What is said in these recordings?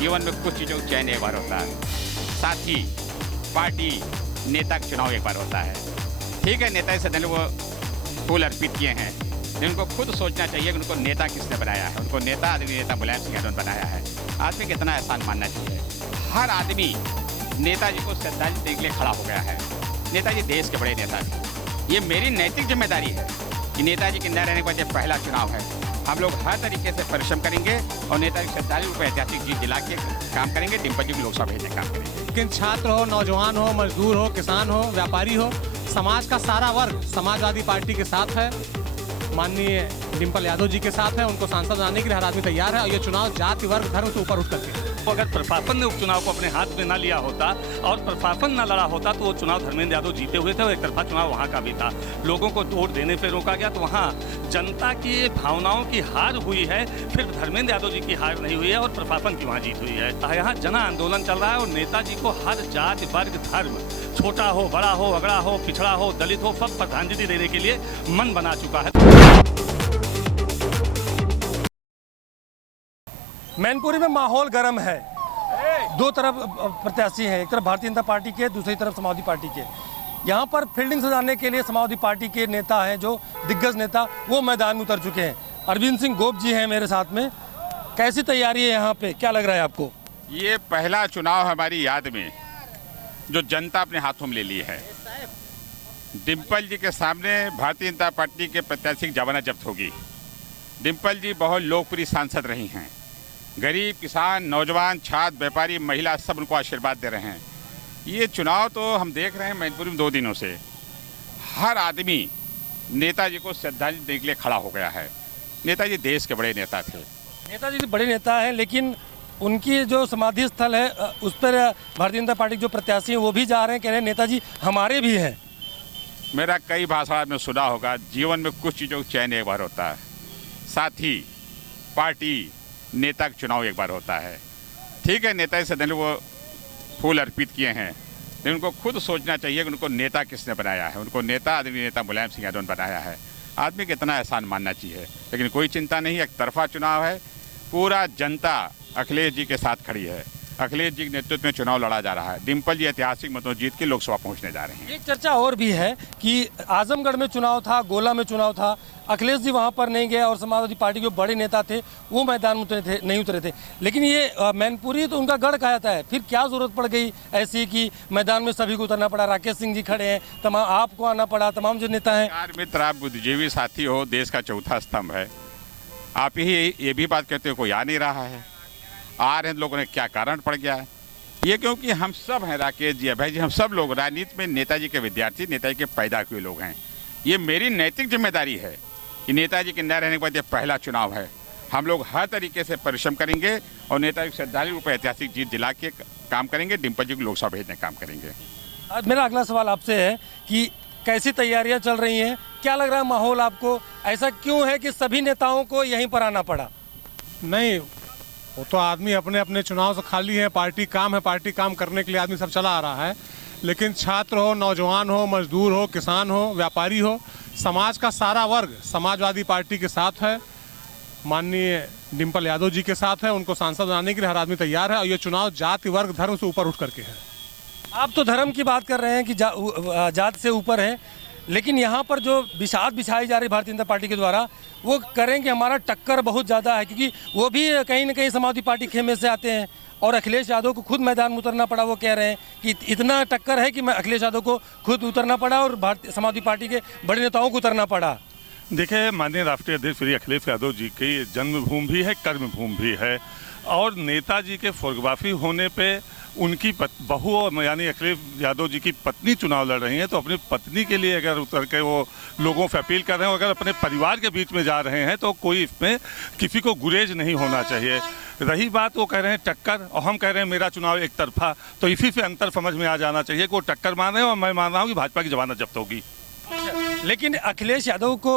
जीवन में कुछ चीज़ों का चयन एक बार होता है, साथ ही पार्टी नेता का चुनाव एक बार होता है। ठीक है, नेता से वो फूल अर्पित किए हैं, लेकिन उनको खुद सोचना चाहिए कि उनको नेता किसने बनाया है। उनको नेता आदमी नेता मुलायम सिंह यादव ने बनाया है। आदमी को इतना एहसान मानना चाहिए। हर आदमी नेताजी को श्रद्धांजलि देने के लिए खड़ा हो गया है। नेताजी देश के बड़े नेता थे। ये मेरी नैतिक जिम्मेदारी है कि नेताजी के न रहने के बाद ये पहला चुनाव है। हम लोग हर तरीके से परिश्रम करेंगे और नेताजी को श्रद्धांजलि को ऐतिहासिक जीत दिला के काम करेंगे। डिम्पल जी को लोकसभा भेजने का काम करेंगे। लेकिन छात्र हो, नौजवान हो, मजदूर हो, किसान हो, व्यापारी हो, समाज का सारा वर्ग समाजवादी पार्टी के साथ है, माननीय डिम्पल यादव जी के साथ है। उनको सांसद बनाने के लिए हर आदमी तैयार है और ये चुनाव जाति वर्ग धर्म से ऊपर उठ करके। अगर प्रशासन ने उपचुनाव को अपने हाथ में ना लिया होता और प्रशासन ना लड़ा होता तो वो चुनाव धर्मेंद्र यादव जीते हुए थे और एक तरफा चुनाव वहाँ का भी था। लोगों को वोट देने पे रोका गया तो वहाँ जनता की भावनाओं की हार हुई है, फिर धर्मेंद्र यादव जी की हार नहीं हुई है और प्रशासन की वहाँ जीत हुई है। यहाँ जन आंदोलन चल रहा है और नेताजी को हर जाति वर्ग धर्म, छोटा हो, बड़ा हो, अगड़ा हो, पिछड़ा हो, दलित हो, सब श्रद्धांजलि देने के लिए मन बना चुका है। मैनपुरी में माहौल गर्म है। दो तरफ प्रत्याशी हैं, एक तरफ भारतीय जनता पार्टी के, दूसरी तरफ समाजवादी पार्टी के। यहाँ पर फील्डिंग सजाने के लिए समाजवादी पार्टी के नेता हैं, जो दिग्गज नेता, वो मैदान में उतर चुके हैं। अरविंद सिंह गोप जी हैं मेरे साथ में। कैसी तैयारी है यहाँ पे, क्या लग रहा है आपको? ये पहला चुनाव हमारी याद में जो जनता अपने हाथों में ले ली है। डिम्पल जी के सामने भारतीय जनता पार्टी के प्रत्याशी की जमानत जब्त होगी। डिम्पल जी बहुत लोकप्रिय सांसद रही हैं। गरीब, किसान, नौजवान, छात्र, व्यापारी, महिला सब उनको आशीर्वाद दे रहे हैं। ये चुनाव तो हम देख रहे हैं मैनपुरी में 2 दिनों से हर आदमी नेताजी को श्रद्धांजलि देने के लिए खड़ा हो गया है। नेताजी देश के बड़े नेता थे। नेताजी बड़े नेता हैं, लेकिन उनकी जो समाधि स्थल है उस पर भारतीय जनता पार्टी के जो प्रत्याशी हैं वो भी जा रहे हैं, कह रहे हैं नेताजी हमारे भी हैं। मेरा कई भाषण आपने सुना होगा, जीवन में कुछ चीज़ों का चयन एक बार होता है, साथ ही पार्टी नेता का चुनाव एक बार होता है। ठीक है, नेता से वो फूल अर्पित किए हैं, लेकिन उनको खुद सोचना चाहिए कि उनको नेता किसने बनाया है। उनको नेता आदमी नेता मुलायम सिंह यादव ने बनाया है। आदमी को इतना एहसान मानना चाहिए। लेकिन कोई चिंता नहीं, एक तरफा चुनाव है। पूरा जनता अखिलेश जी के साथ खड़ी है। अखिलेश जी के नेतृत्व में चुनाव लड़ा जा रहा है। डिम्पल जी ऐतिहासिक मतों जीत के लोकसभा पहुंचने जा रहे हैं। एक चर्चा और भी है कि आजमगढ़ में चुनाव था, गोला में चुनाव था, अखिलेश जी वहां पर नहीं गए और समाजवादी पार्टी के बड़े नेता थे वो मैदान में नहीं उतरे थे। लेकिन ये मैनपुरी तो उनका गढ़ कहा जाता है, फिर क्या जरूरत पड़ गई ऐसी कि मैदान में सभी को उतरना पड़ा? राकेश सिंह जी खड़े हैं, तमाम आपको आना पड़ा, तमाम जो नेता हैं। यार मित्र, आप बुद्धिजीवी साथी हो, देश का चौथा स्तंभ है। आप ही ये भी बात कहते हो कोई आ नहीं रहा है। आ रहे हैं लोगों ने, क्या कारण पड़ गया है? ये क्योंकि हम सब हैं, राकेश जी, अभय जी, हम सब लोग राजनीति में नेताजी के विद्यार्थी, नेताजी के पैदा हुए लोग हैं। ये मेरी नैतिक जिम्मेदारी है कि नेताजी के न रहने के बाद ये पहला चुनाव है। हम लोग हर तरीके से परिश्रम करेंगे और नेताजी को श्रद्धांजलि को ऐतिहासिक जीत दिला के काम करेंगे। डिम्पल जी को लोकसभा भेजने का काम करेंगे। आज मेरा अगला सवाल आपसे है कि कैसी तैयारियां चल रही हैं, क्या लग रहा है माहौल आपको? ऐसा क्यों है कि सभी नेताओं को यहीं पर आना पड़ा? नहीं, वो तो आदमी अपने अपने चुनाव से खाली है। पार्टी काम है, पार्टी काम करने के लिए आदमी सब चला आ रहा है। लेकिन छात्र हो, नौजवान हो, मजदूर हो, किसान हो, व्यापारी हो, समाज का सारा वर्ग समाजवादी पार्टी के साथ है, माननीय डिम्पल यादव जी के साथ है। उनको सांसद बनाने के लिए हर आदमी तैयार है और ये चुनाव जाति वर्ग धर्म से ऊपर उठ करके है। आप तो धर्म की बात कर रहे हैं कि जात से ऊपर है, लेकिन यहाँ पर जो बिसात बिछाई जा रही भारतीय जनता पार्टी के द्वारा, वो करें कि हमारा टक्कर बहुत ज़्यादा है, क्योंकि वो भी कहीं ना कहीं समाजवादी पार्टी खेमे से आते हैं और अखिलेश यादव को खुद मैदान में उतरना पड़ा। वो कह रहे हैं कि इतना टक्कर है कि अखिलेश यादव को खुद उतरना पड़ा और समाजवादी पार्टी के बड़े नेताओं को उतरना पड़ा। देखिए, माननीय राष्ट्रीय अध्यक्ष श्री अखिलेश यादव जी की जन्मभूमि भी है, कर्मभूमि भी है और नेताजी के फोटोग्राफी होने पे उनकी बहू यानी अखिलेश यादव जी की पत्नी चुनाव लड़ रही हैं, तो अपनी पत्नी के लिए अगर उतर के वो लोगों से अपील कर रहे हैं, अगर अपने परिवार के बीच में जा रहे हैं तो कोई इसमें किसी को गुरेज नहीं होना चाहिए। रही बात, वो कह रहे हैं टक्कर और हम कह रहे हैं मेरा चुनाव एक तरफा, तो इसी से अंतर समझ में आ जाना चाहिए कि वो टक्कर मान रहे हैं और मैं मान रहा हूँ कि भाजपा की जमानत जब्त होगी। लेकिन अखिलेश यादव को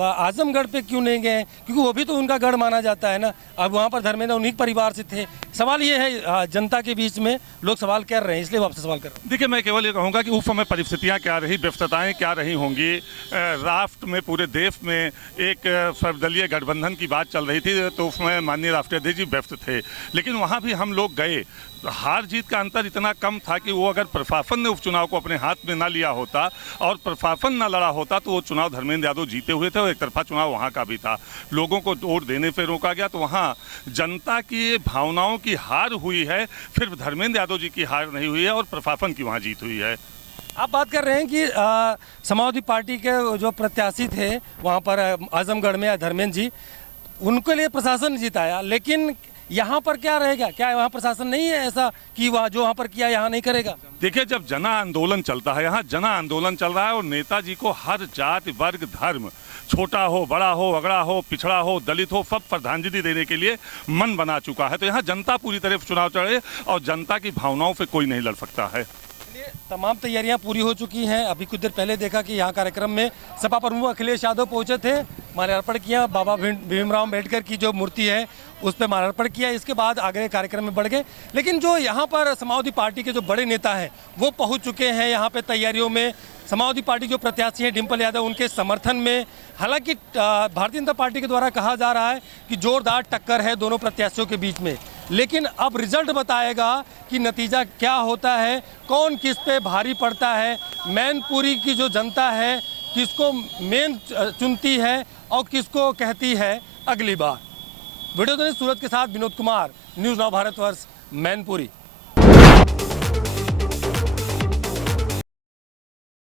आजमगढ़ पे क्यों नहीं गए? क्योंकि वो भी तो उनका गढ़ माना जाता है ना। अब वहाँ पर धर्मेंद्र उन्हीं के परिवार से थे। सवाल ये है, जनता के बीच में लोग सवाल कर रहे हैं, इसलिए वो आपसे सवाल कर रहे हैं। देखिए, मैं केवल ये कहूँगा कि उस समय परिस्थितियाँ क्या रही, व्यस्तताएँ क्या रही होंगी। राष्ट्र में, पूरे देश में एक सर्वदलीय गठबंधन की बात चल रही थी, तो उसमें माननीय राष्ट्रीय अध्यक्ष जी व्यस्त थे। लेकिन वहाँ भी हम लोग गए, हार जीत का अंतर इतना कम था कि वो अगर प्रशासन ने उपचुनाव को अपने हाथ में ना लिया होता और प्रशासन ना लड़ा होता तो वो चुनाव धर्मेंद्र यादव जीते हुए थे और एक तरफा चुनाव वहाँ का भी था। लोगों को वोट देने से रोका गया, तो वहाँ जनता की भावनाओं की हार हुई है, फिर धर्मेंद्र यादव जी की हार नहीं हुई है और प्रशासन की वहाँ जीत हुई है। आप बात कर रहे हैं कि समाजवादी पार्टी के जो प्रत्याशी थे वहाँ पर आजमगढ़ में, धर्मेंद्र जी, उनके लिए प्रशासन जिताया, लेकिन यहाँ पर क्या रहेगा? क्या वहाँ प्रशासन नहीं है ऐसा कि वहाँ पर किया यहाँ नहीं करेगा? देखिए, जब जन आंदोलन चलता है, यहाँ जन आंदोलन चल रहा है और नेताजी को हर जाति, वर्ग, धर्म, छोटा हो, बड़ा हो, अगड़ा हो, पिछड़ा हो, दलित हो, सब श्रद्धांजलि देने के लिए मन बना चुका है। तो यहाँ जनता पूरी तरह चुनाव चढ़े और जनता की भावनाओं से कोई नहीं लड़ सकता है। तमाम तैयारियां पूरी हो चुकी हैं। अभी कुछ देर पहले देखा कि यहाँ कार्यक्रम में सपा प्रमुख अखिलेश यादव पहुंचे थे, माल्यार्पण किया, बाबा भीमराव अम्बेडकर की जो मूर्ति है उस पर माल्यार्पण किया। इसके बाद आगे कार्यक्रम में बढ़ गए। लेकिन जो यहाँ पर समाजवादी पार्टी के जो बड़े नेता हैं वो पहुँच चुके हैं यहाँ पे तैयारियों में। समाजवादी पार्टी जो प्रत्याशी हैं डिम्पल यादव, उनके समर्थन में, हालांकि भारतीय जनता पार्टी के द्वारा कहा जा रहा है कि जोरदार टक्कर है दोनों प्रत्याशियों के बीच में, लेकिन अब रिजल्ट बताएगा कि नतीजा क्या होता है, कौन किस पे भारी पड़ता है। मैनपुरी की जो जनता है किसको मेन चुनती है और किसको कहती है अगली बार। वीडियो सूरत के साथ विनोद कुमार, न्यूज़ नाउ भारतवर्ष, मैनपुरी।